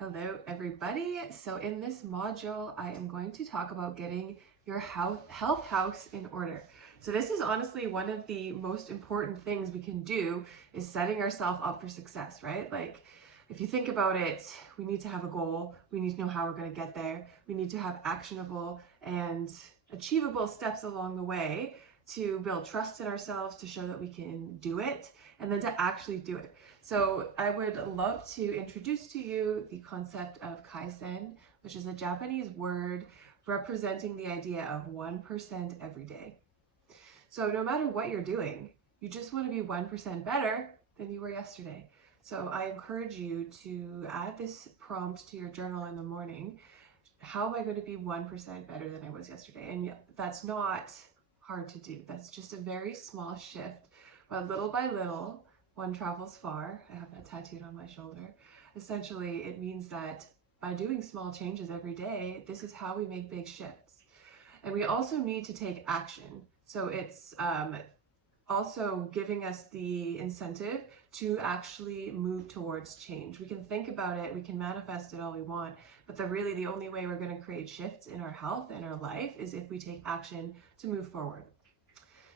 Hello everybody. So in this module, I am going to talk about getting your health house in order. So this is honestly one of the most important things we can do is setting ourselves up for success, right? Like if you think about it, we need to have a goal. We need to know how we're going to get there. We need to have actionable and achievable steps along the way to build trust in ourselves, to show that we can do it, and then to actually do it. So I would love to introduce to you the concept of Kaizen, which is a Japanese word representing the idea of 1% every day. So no matter what you're doing, you just want to be 1% better than you were yesterday. So I encourage you to add this prompt to your journal in the morning. How am I going to be 1% better than I was yesterday? And that's not hard to do. That's just a very small shift, but little by little, one travels far. I have that tattooed on my shoulder. Essentially, it means that by doing small changes every day, this is how we make big shifts. And we also need to take action. So it's also giving us the incentive to actually move towards change. We can think about it, we can manifest it all we want, but really the only way we're going to create shifts in our health and our life is if we take action to move forward.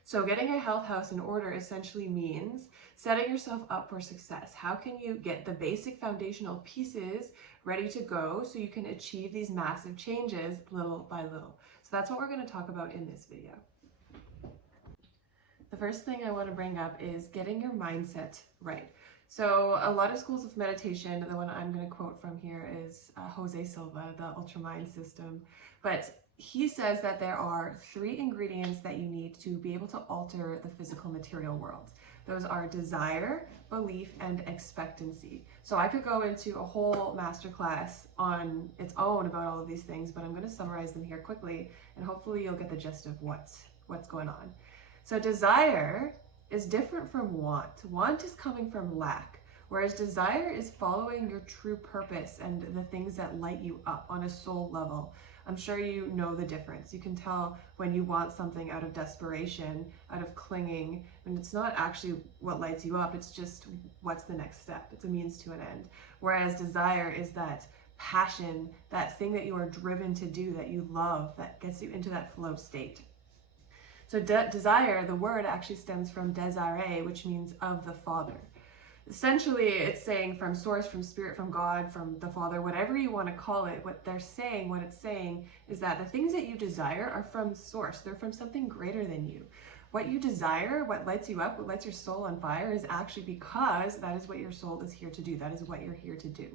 So getting a health house in order essentially means setting yourself up for success. How can you get the basic foundational pieces ready to go so you can achieve these massive changes little by little? So that's what we're going to talk about in this video. The first thing I want to bring up is getting your mindset right. So a lot of schools of meditation, the one I'm going to quote from here is Jose Silva, the Ultramind system. But he says that there are 3 ingredients that you need to be able to alter the physical material world. Those are desire, belief, and expectancy. So I could go into a whole masterclass on its own about all of these things, but I'm going to summarize them here quickly, and hopefully you'll get the gist of what's going on. So desire is different from want. Want is coming from lack, whereas desire is following your true purpose and the things that light you up on a soul level. I'm sure you know the difference. You can tell when you want something out of desperation, out of clinging, and it's not actually what lights you up, it's just what's the next step. It's a means to an end. Whereas desire is that passion, that thing that you are driven to do, that you love, that gets you into that flow state. So desire, the word actually stems from desire, which means of the Father. Essentially, it's saying from source, from spirit, from God, from the Father, whatever you want to call it, what it's saying is that the things that you desire are from source. They're from something greater than you. What you desire, what lights you up, what lights your soul on fire is actually because that is what your soul is here to do. That is what you're here to do.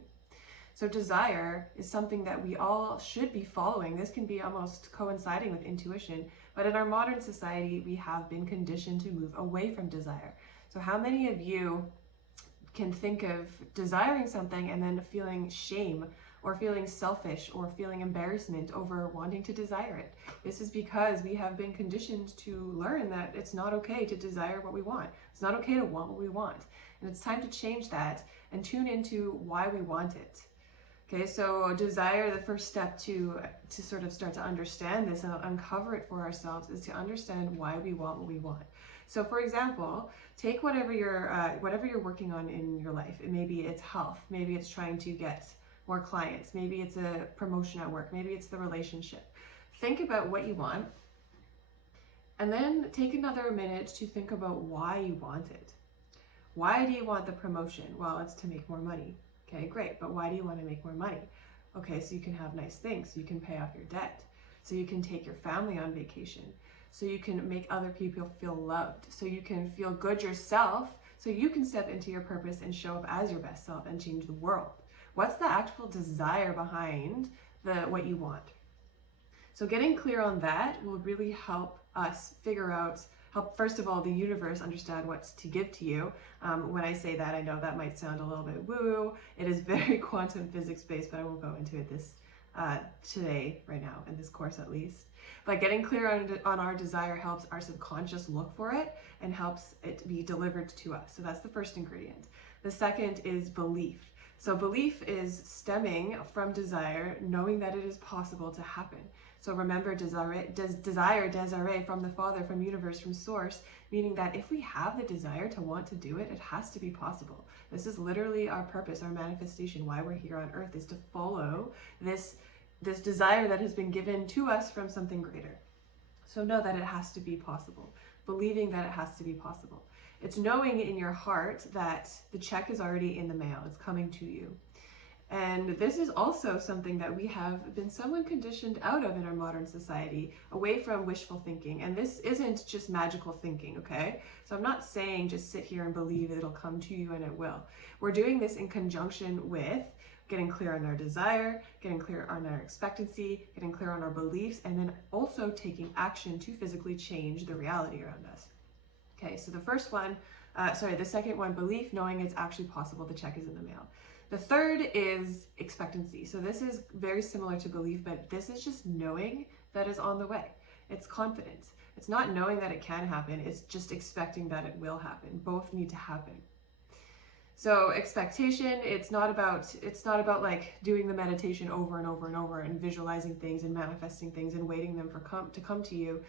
So desire is something that we all should be following. This can be almost coinciding with intuition, but in our modern society, we have been conditioned to move away from desire. So how many of you can think of desiring something and then feeling shame or feeling selfish or feeling embarrassment over wanting to desire it? This is because we have been conditioned to learn that it's not okay to desire what we want. It's not okay to want what we want. And it's time to change that and tune into why we want it. Okay, so desire, the first step to sort of start to understand this and uncover it for ourselves is to understand why we want what we want. So for example, take whatever you're working on in your life. Maybe it's health, maybe it's trying to get more clients, maybe it's a promotion at work, maybe it's the relationship. Think about what you want, and then take another minute to think about why you want it. Why do you want the promotion? Well, it's to make more money. Okay, great, but why do you want to make more money? Okay, so you can have nice things, so you can pay off your debt, so you can take your family on vacation, so you can make other people feel loved, so you can feel good yourself, so you can step into your purpose and show up as your best self and change the world. What's the actual desire behind what you want? So getting clear on that will really help us figure out, first of all, the universe understand what to give to you. When I say that, I know that might sound a little bit woo-woo. It is very quantum physics based, but I won't go into it today, right now, in this course at least. But getting clear on our desire helps our subconscious look for it and helps it be delivered to us. So that's the first ingredient. The second is belief. So belief is stemming from desire, knowing that it is possible to happen. So remember, desire from the Father, from universe, from source, meaning that if we have the desire to want to do it, it has to be possible. This is literally our purpose, our manifestation. Why we're here on earth is to follow this desire that has been given to us from something greater. So know that it has to be possible, believing that it has to be possible. It's knowing in your heart that the check is already in the mail, it's coming to you. And this is also something that we have been somewhat conditioned out of in our modern society, away from wishful thinking. And this isn't just magical thinking, okay? So I'm not saying just sit here and believe it'll come to you, and it will. We're doing this in conjunction with getting clear on our desire, getting clear on our expectancy, getting clear on our beliefs, and then also taking action to physically change the reality around us. Okay, so the second one, belief, knowing it's actually possible, the check is in the mail. The third is expectancy. So this is very similar to belief, but this is just knowing that is on the way. It's confidence. It's not knowing that it can happen, it's just expecting that it will happen. Both need to happen. So expectation, it's not about like doing the meditation over and over and over and visualizing things and manifesting things and waiting them to come to you.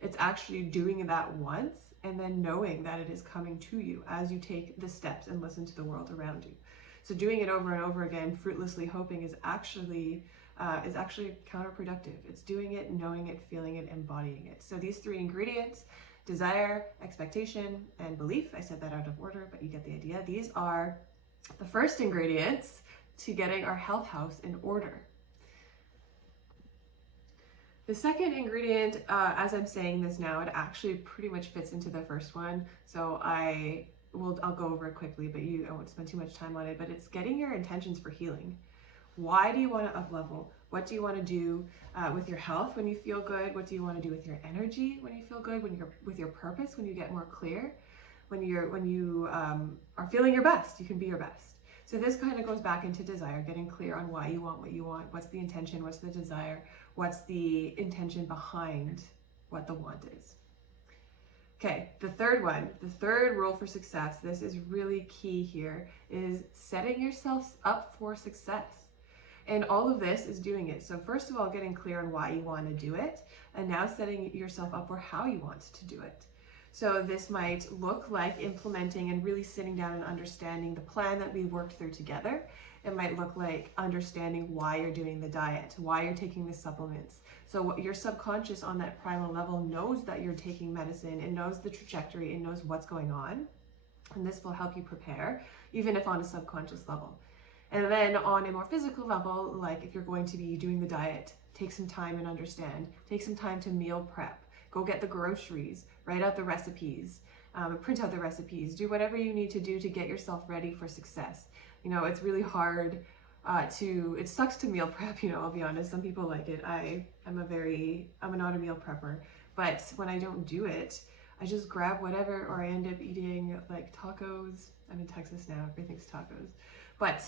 It's actually doing that once and then knowing that it is coming to you as you take the steps and listen to the world around you. So doing it over and over again, fruitlessly hoping, is actually counterproductive. It's doing it, knowing it, feeling it, embodying it. So these three ingredients, desire, expectation, and belief, I said that out of order, but you get the idea. These are the first ingredients to getting our health house in order. The second ingredient, as I'm saying this now, it actually pretty much fits into the first one. So I'll go over it quickly, but I won't spend too much time on it, but it's getting your intentions for healing. Why do you want to up level? What do you want to do with your health when you feel good? What do you want to do with your energy when you feel good? With your purpose, when you get more clear? When you are feeling your best, you can be your best. So this kind of goes back into desire, getting clear on why you want what you want. What's the intention? What's the desire? What's the intention behind what the want is? Okay, the third rule for success, this is really key here, is setting yourself up for success. And all of this is doing it. So first of all, getting clear on why you want to do it, and now setting yourself up for how you want to do it. So this might look like implementing and really sitting down and understanding the plan that we worked through together. It might look like understanding why you're doing the diet, why you're taking the supplements. So your subconscious on that primal level knows that you're taking medicine, it knows the trajectory, it knows what's going on. And this will help you prepare, even if on a subconscious level. And then on a more physical level, like if you're going to be doing the diet, take some time and understand. Take some time to meal prep. Go get the groceries, write out the recipes, print out the recipes, do whatever you need to do to get yourself ready for success. You know, it's really hard it sucks to meal prep, I'll be honest. Some people like it. I'm not a meal prepper, but when I don't do it, I just grab whatever, or I end up eating like tacos. I'm in Texas now, everything's tacos. But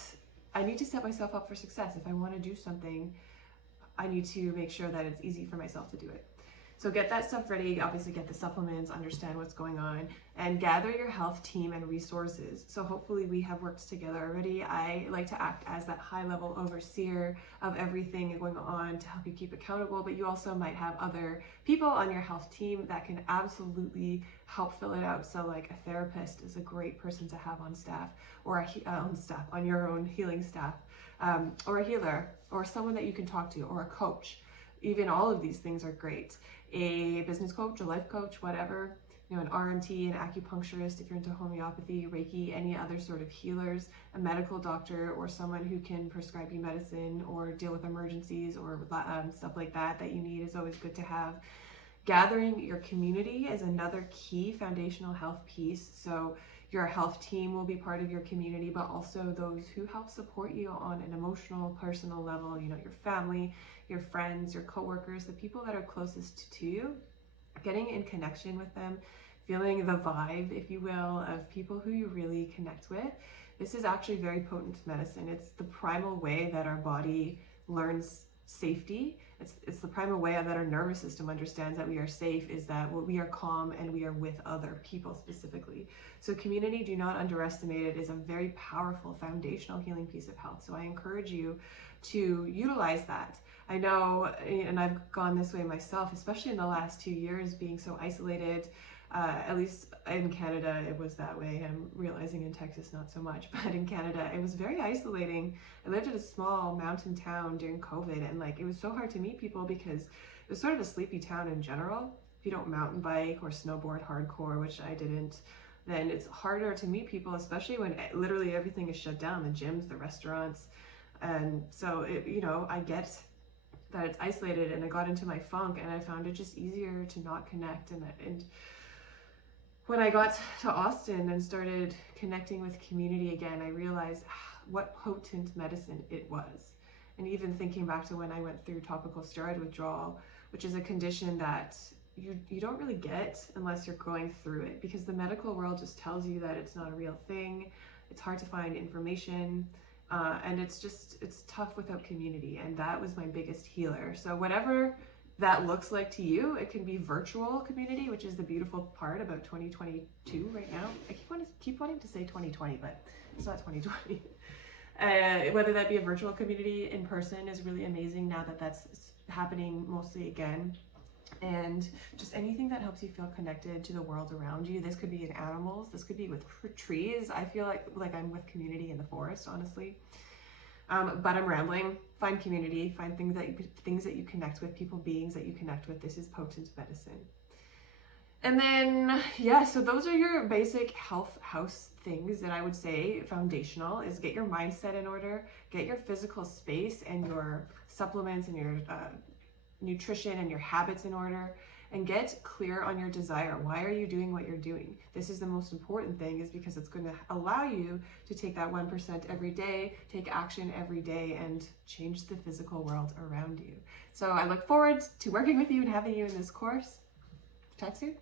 I need to set myself up for success. If I want to do something, I need to make sure that it's easy for myself to do it. So get that stuff ready, obviously get the supplements, understand what's going on, and gather your health team and resources. So hopefully we have worked together already. I like to act as that high-level overseer of everything going on to help you keep accountable, but you also might have other people on your health team that can absolutely help fill it out. So like a therapist is a great person to have on staff, or on your own healing staff, or a healer, or someone that you can talk to, or a coach. Even all of these things are great. A business coach, a life coach, whatever, an RMT, an acupuncturist, if you're into homeopathy, Reiki, any other sort of healers, a medical doctor, or someone who can prescribe you medicine or deal with emergencies or stuff like that you need is always good to have. Gathering your community is another key foundational health piece. So your health team will be part of your community, but also those who help support you on an emotional, personal level, your family, your friends, your coworkers, the people that are closest to you, getting in connection with them, feeling the vibe, if you will, of people who you really connect with. This is actually very potent medicine. It's the primal way that our body learns safety. It's the primal way that our nervous system understands that we are safe, is that we are calm and we are with other people specifically. So community, do not underestimate it, is a very powerful foundational healing piece of health. So I encourage you to utilize that. I know, and I've gone this way myself, especially in the last 2 years, being so isolated, At least in Canada, it was that way. I'm realizing in Texas, not so much, but in Canada, it was very isolating. I lived in a small mountain town during COVID, and like it was so hard to meet people because it was sort of a sleepy town in general. If you don't mountain bike or snowboard hardcore, which I didn't, then it's harder to meet people, especially when literally everything is shut down, the gyms, the restaurants. And so, I get that it's isolated, and I got into my funk, and I found it just easier to not connect. And when I got to Austin and started connecting with community again, I realized what potent medicine it was. And even thinking back to when I went through topical steroid withdrawal, which is a condition that you don't really get unless you're going through it, because the medical world just tells you that it's not a real thing. It's hard to find information. And it's tough without community, and that was my biggest healer. So whatever that looks like to you, it can be virtual community, which is the beautiful part about 2022 right now. I keep wanting to say 2020, but it's not 2020. Whether that be a virtual community, in person is really amazing now that that's happening mostly again. And just anything that helps you feel connected to the world around you. This could be in animals, this could be with trees. I feel like I'm with community in the forest, honestly. But I'm rambling. Find community, find things that you connect with, people, beings that you connect with. This is potent medicine. And then, yeah, so those are your basic health house things that I would say foundational is get your mindset in order, get your physical space and your supplements and your nutrition and your habits in order, and get clear on your desire. Why are you doing what you're doing? This is the most important thing, is because it's going to allow you to take that 1% every day, take action every day, and change the physical world around you. So I look forward to working with you and having you in this course. Chat soon.